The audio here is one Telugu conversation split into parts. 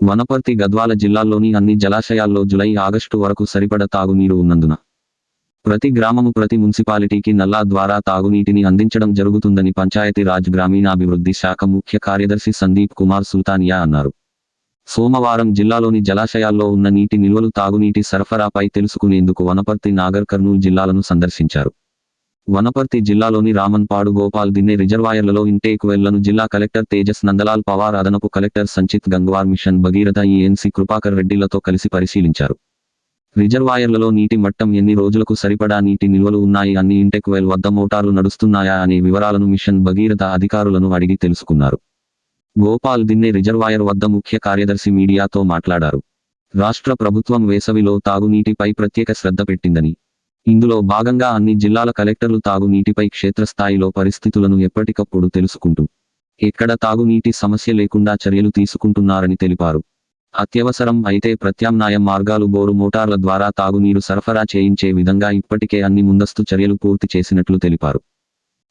వనపర్తి గద్వాల జిల్లాల్లోని అన్ని జలాశయాల్లో జులై ఆగస్టు వరకు సరిపడ తాగునీరు ఉన్నందున. ప్రతి గ్రామము ప్రతి మున్సిపాలిటీకి నల్లా ద్వారా తాగునీటిని అందించడం జరుగుతుందని పంచాయతీ రాజ్ గ్రామీణాభివృద్ధి శాఖ ముఖ్య కార్యదర్శి సందీప్ కుమార్ సుల్తానియా అన్నారు. సోమవారం జిల్లాలోని జలాశయాల్లో ఉన్న నీటి నిల్వలు తాగునీటి సరఫరాపై తెలుసుకునేందుకు వనపర్తి నాగర్ కర్నూలు జిల్లాలను సందర్శించారు. వనపర్తి జిల్లాలోని రామన్పాడు గోపాల్ దిన్నె రిజర్వాయర్లలో ఇంటేక్ వెళ్ళను జిల్లా కలెక్టర్ తేజస్ నందలాల్ పవార్ అదనపు collector Sanchit Gangwar mission Bhagiratha ENC Kripakar రెడ్డిలతో కలిసి పరిశీలించారు. రిజర్వాయర్లలో నీటి మట్టం ఎన్ని రోజులకు సరిపడా నీటి నిల్వలు ఉన్నాయి అన్ని ఇంటెక్ వెల్ వద్ద మోటార్లు నడుస్తున్నాయా అనే వివరాలను మిషన్ భగీరథ అధికారులను అడిగి తెలుసుకున్నారు. గోపాల్ దిన్నే రిజర్వాయర్ వద్ద ముఖ్య కార్యదర్శి మీడియాతో మాట్లాడారు. రాష్ట్ర ప్రభుత్వం వేసవిలో తాగునీటిపై ప్రత్యేక శ్రద్ధ పెట్టిందని ఇందులో భాగంగా అన్ని జిల్లాల కలెక్టర్లు తాగునీటిపై క్షేత్రస్థాయిలో పరిస్థితులను ఎప్పటికప్పుడు తెలుసుకుంటూ ఎక్కడ తాగునీటి సమస్య లేకుండా చర్యలు తీసుకుంటున్నారని తెలిపారు. అత్యవసరం అయితే ప్రత్యామ్నాయ మార్గాలు బోరు మోటార్ల ద్వారా తాగునీరు సరఫరా చేయించే విధంగా ఇప్పటికే అన్ని ముందస్తు చర్యలు పూర్తి చేసినట్లు తెలిపారు.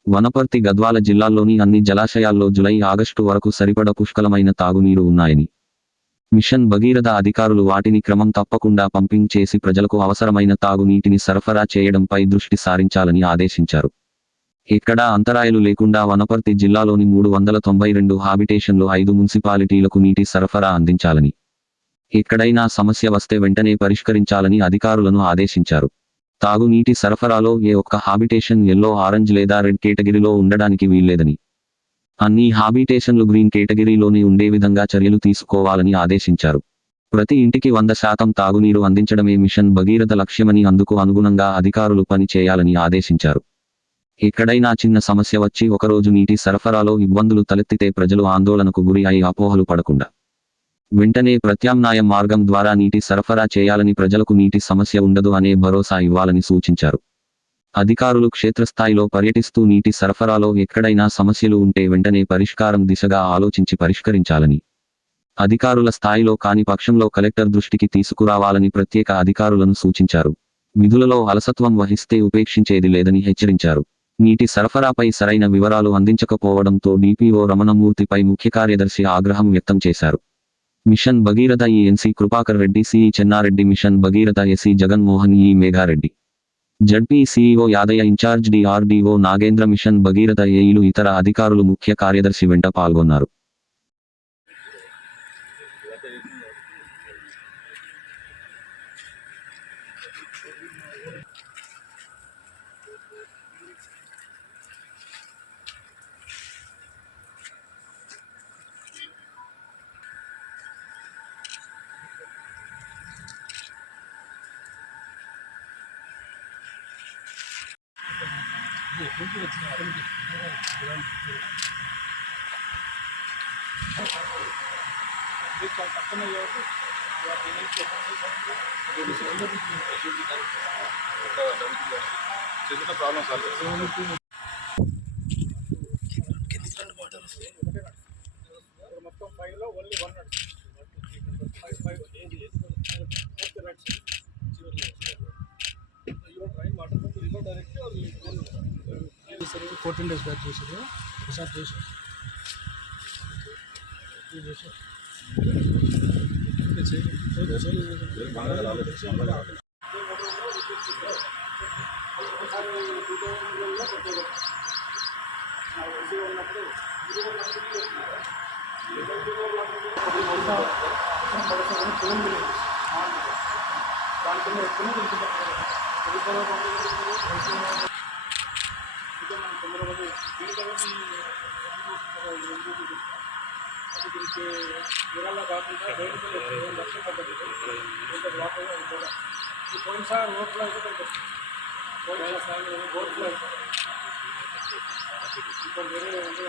వనపర్తి గద్వాల జిల్లాల్లోని అన్ని జలాశయాల్లో జులై ఆగస్టు వరకు సరిపడ పుష్కలమైన తాగునీరు ఉన్నాయని మిషన్ భగీరథ అధికారులు వాటిని క్రమం తప్పకుండా పంపింగ్ చేసి ప్రజలకు అవసరమైన తాగునీటిని సరఫరా చేయడంపై దృష్టి సారించాలని ఆదేశించారు. ఎక్కడా అంతరాయాలు లేకుండా వనపర్తి జిల్లాలోని మూడు వందల తొంభై రెండు హాబిటేషన్లు ఐదు మున్సిపాలిటీలకు నీటి సరఫరా అందించాలని. ఎక్కడైనా సమస్య వస్తే వెంటనే పరిష్కరించాలని అధికారులను ఆదేశించారు. తాగునీటి సరఫరాలో ఏ ఒక్క హాబిటేషన్ ఎల్లో ఆరెంజ్ లేదా రెడ్ కేటగిరీలో ఉండడానికి వీల్లేదని. అన్ని హాబిటేషన్లు గ్రీన్ కేటగిరీలోనే ఉండే విధంగా చర్యలు తీసుకోవాలని ఆదేశించారు. ప్రతి ఇంటికి వంద శాతం తాగునీరు అందించడమే మిషన్ భగీరథ లక్ష్యమని అందుకు అనుగుణంగా అధికారులు పని చేయాలని ఆదేశించారు. ఎక్కడైనా చిన్న సమస్య వచ్చి ఒకరోజు నీటి సరఫరాలో ఇబ్బందులు తలెత్తితే ప్రజలు ఆందోళనకు గురి అయి అపోహలు పడకుండా. వెంటనే ప్రత్యామ్నాయ మార్గం ద్వారా నీటి సరఫరా చేయాలని ప్రజలకు నీటి సమస్య ఉండదు అనే భరోసా ఇవ్వాలని సూచించారు. అధికారులు క్షేత్రస్థాయిలో పర్యటిస్తూ నీటి సరఫరాలో ఎక్కడైనా సమస్యలు ఉంటే వెంటనే పరిష్కారం దిశగా ఆలోచించి పరిష్కరించాలని. అధికారుల స్థాయిలో కాని పక్షంలో కలెక్టర్ దృష్టికి తీసుకురావాలని ప్రత్యేక అధికారులను సూచించారు. విధులలో అలసత్వం వహిస్తే ఉపేక్షించేది లేదని హెచ్చరించారు. నీటి సరఫరాపై సరైన వివరాలు అందించకపోవడంతో డిపిఓ రమణమూర్తిపై ముఖ్య కార్యదర్శి ఆగ్రహం వ్యక్తం చేశారు. Mission Bhagiratha E NC Kripakar Reddy CE Chennareddy mission Bhagiratha SE Jaganmohan E Meghareddy. ZP CEO Yadaiah in-charge DRDO Nagendra mission Bhagiratha ఏఈలు ఇతర అధికారులు ముఖ్య కార్యదర్శి వెంట పాల్గొన్నారు. చిన్న ప్రాబ్లం సాల్వ్ మొత్తం five only one five five ఏది water river direct fourteen days back చేశారు. ఒకసారి చేశారు ఇది చేశారు. ఇంకా చేయలేదు. కాకుండా బయటకు వెళ్ళి లక్ష్యం పద్ధతి ఇంత వాటర్ కూడా ఈ పోయినసారి ఓట్లు అయితే కొంచెం పోయినసారి ఓట్లు అయితే ఇప్పుడు వేరే ఉంది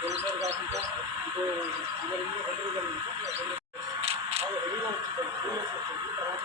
పోయినసారి కాకుండా ఇప్పుడు అందరి రెండు హెవీగా వచ్చింది టూ ఇయర్స్ వచ్చింది తర్వాత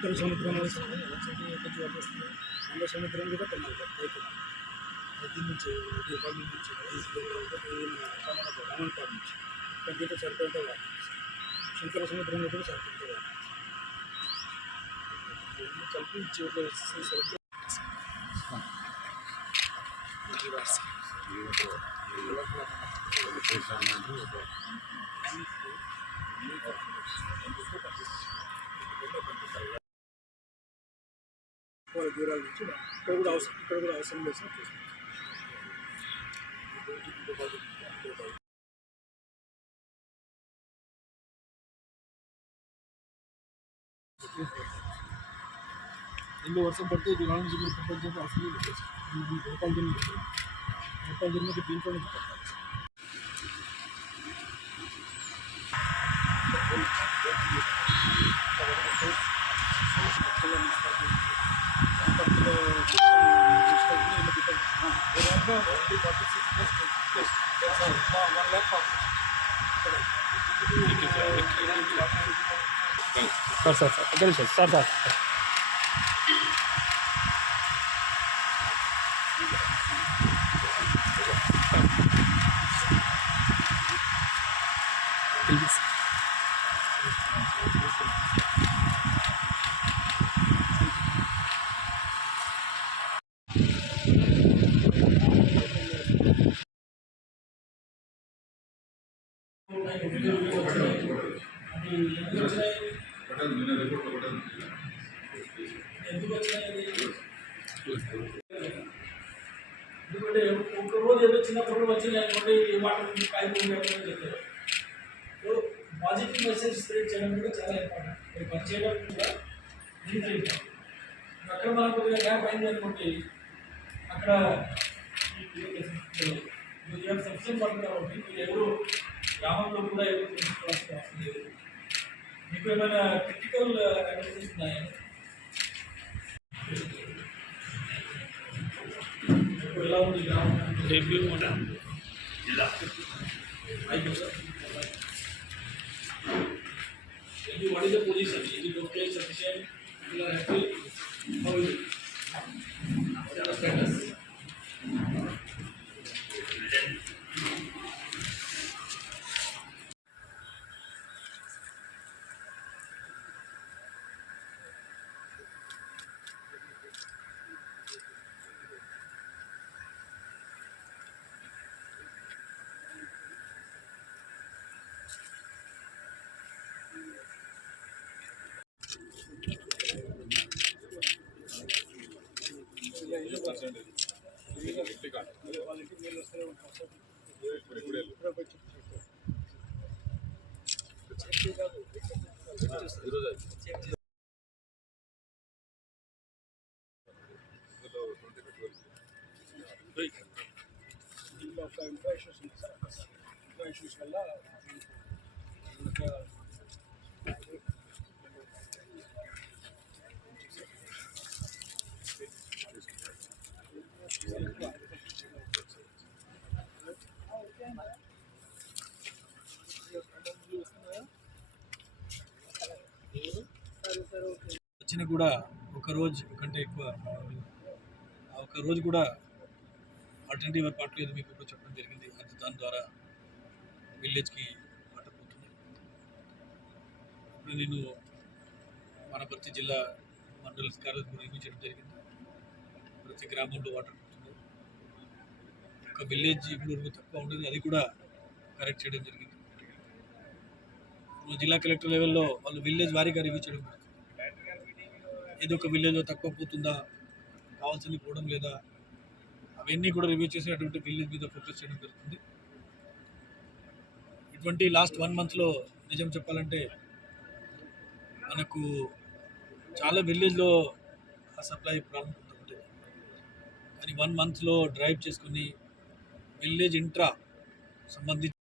సముద్రం అంగ సముద్రం కూడా కొన్నాను రైతు అది నుంచి దీపావళి నుంచి అమౌంట్ నుంచి పెద్ద సరిపోతే వాడు శంకర సముద్రం కూడా సరిపోతే వాడు కలిపి చివరిలో సరిపోతే వాళ్ళ దూరాల నుంచి ఇక్కడ కూడా అవసరం ఇక్కడ కూడా అవసరం లేదు సార్ చూస్తాం ఎన్ని వర్షం పడితే ఇది నాలుగు జిల్లా ప్రపంచంలో అసలు లేదు సార్. ఇది గోపాల్ జిల్లా గోపాల్ జిల్లాకి దీంట్లో నుంచి పడతారు సార్. సార్ సార్ సార్ తెలుసు సార్ సార్ ఎందుకంటే రోజు ఏదో చిన్నప్పుడు వచ్చిన లేకపోతే ఏ మాట కాయిపోయి చెప్తారు. సో పాజిటివ్ మెసేజ్ స్ప్రెడ్ చేయడం కూడా చాలా ఇంపార్టెంట్ మీరు పని చేయడం కూడా దీంట్లో ఇంపార్టెంట్ అక్కడ మనకు కొద్దిగా గ్యాప్ అయింది అనుకోండి అక్కడ సబ్సిడీ పడుతుంది కాబట్టి మీరు ఎవరు గ్రామంలో కూడా ఎవరు తెలుసుకోవాల్సిన అవసరం లేదు. మీకు ఏమైనా క్రిటికల్ కండిషన్స్ ఉన్నాయా? ఎలా ఉంది గ్రామం? debut mo na. Sila. Ayos. దీంట్లో కూడా ఒక రోజు కంటే ఎక్కువ ఒక రోజు కూడా ఆల్టర్నేటివ్ పట్టలేదు మీకు ఇప్పుడు చెప్పడం జరిగింది. అది దాని ద్వారా విలేజ్కి వాటర్ పోతుంది ఇప్పుడు నేను వనపర్తి జిల్లా మండల కార్యదర్శి నిర్మించడం జరిగింది. ప్రతి గ్రామంలో వాటర్ పోతుంది. ఒక విలేజ్ ఇప్పుడు తక్కువ ఉండేది. అది కూడా కరెక్ట్ చేయడం జరిగింది. జిల్లా కలెక్టర్ లెవెల్లో వాళ్ళు విలేజ్ వారీగా రివ్యూ చేయడం ఏదో ఒక విలేజ్లో తక్కువ పోతుందా? కావాల్సింది పోవడం లేదా? అవన్నీ కూడా రివ్యూ చేసి అటువంటి విలేజ్ మీద ఫోకస్ చేయడం జరుగుతుంది. ఇటువంటి లాస్ట్ వన్ మంత్లో నిజం చెప్పాలంటే మనకు చాలా విలేజ్లో ఆ సప్లై ప్రాబ్లం ఉంటుంది కానీ వన్ మంత్లో డ్రైవ్ చేసుకుని విలేజ్ ఇంట్రా సంబంధించి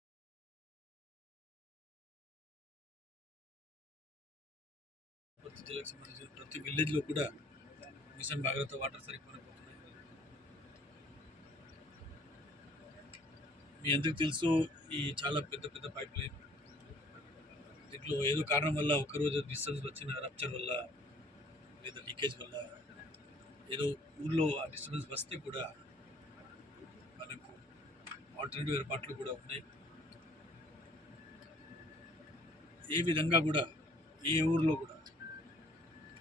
జిల్లాకు ప్రతి విలేజ్లో కూడా మిషన్ భాగీరథ వాటర్ సరిపోతున్నాయి మీ అందరికి తెలుసు ఈ చాలా పెద్ద పెద్ద పైప్ లైన్ దీంట్లో ఏదో కారణం వల్ల ఒకరోజు డిస్టర్బెన్స్ వచ్చిన రప్చర్ వల్ల లేదా లీకేజ్ వల్ల ఏదో ఊళ్ళో ఆ డిస్టర్బెన్స్ వస్తే కూడా మనకు ఆల్టర్నేటివ్ ఏర్పాట్లు కూడా ఉన్నాయి. ఏ విధంగా కూడా ఏ ఊర్లో కూడా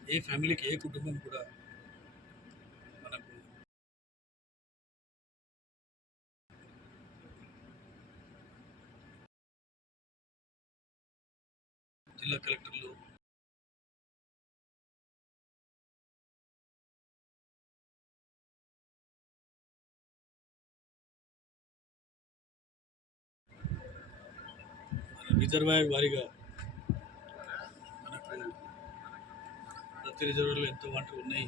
ఏ ఫ్యామిలీకి ఏ కుటుంబం కూడా మనకు జిల్లా కలెక్టర్లు రిజర్వాయర్ వారిగా ప్రతి రిజర్వాయర్లో ఎంత వాటర్ ఉన్నాయి.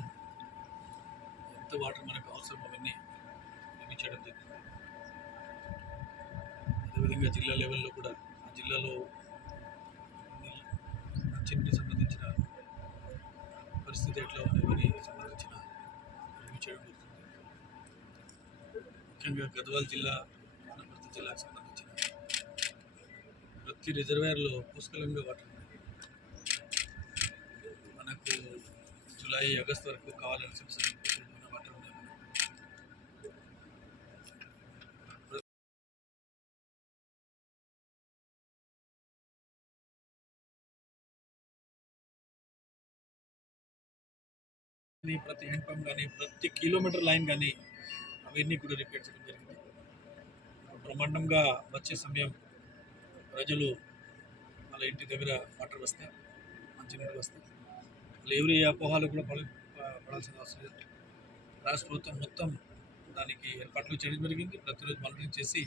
ఎంత వాటర్ మనకు అవసరం అవన్నీ నిర్మించడం జరిగింది. అదేవిధంగా జిల్లా లెవెల్లో కూడా ఆ జిల్లాలో మంచి సంబంధించిన పరిస్థితి ఎట్లా ఉన్నవని సంబంధించిన రివ్యూ చేయడం జరుగుతుంది. ముఖ్యంగా గద్వాల్ జిల్లా వనపర్తి జిల్లాకు సంబంధించిన ప్రతి రిజర్వాయర్లో పుష్కలంగా వాటర్ ఉన్నాయి మనకు జూలై ఆగస్ట్ వరకు కావాలని చెప్పి కానీ ప్రతి హ్యాండ్ పంప్ కానీ ప్రతి కిలోమీటర్ లైన్ కానీ అవన్నీ కూడా రిపేర్ చేయడం జరిగింది. బ్రహ్మాండంగా వచ్చే సమయం ప్రజలు వాళ్ళ ఇంటి దగ్గర వాటర్ వస్తాయి మంచినీళ్ళు వస్తాయి వాళ్ళు ఎవరి అపోహాలు కూడా పడ పడాల్సిన అవసరం లేదు. రాష్ట్ర ప్రభుత్వం మొత్తం దానికి ఏర్పాట్లు చేయడం జరిగింది. ప్రతిరోజు మానిటరింగ్ చేసి